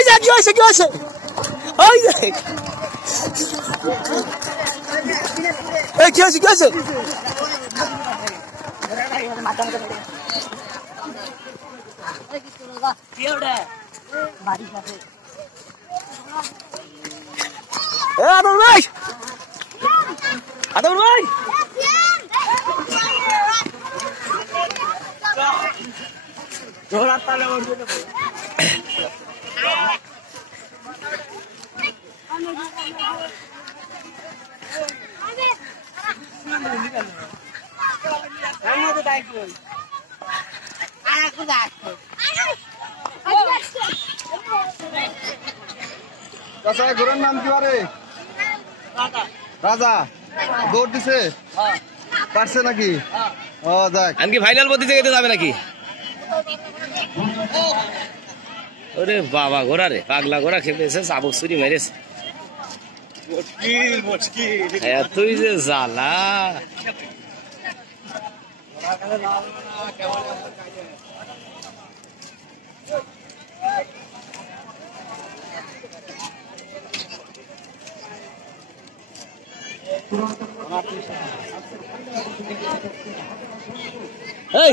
ওই যে কি হয়েছে ওই যে কি হয়েছে আদর ভাই ঘোড়ার নাম কি পারে? রাজা দৌড় দিছে পারছে নাকি? ও যাক আনকি ফাইনাল পদ্ধতি যেতে যাবে নাকি? ওরে বাবা ঘোড়া রে পাগলা ঘোড়া খেপেছে চাবুক ছুরি মেরেছে তুই যে জ্বালা এই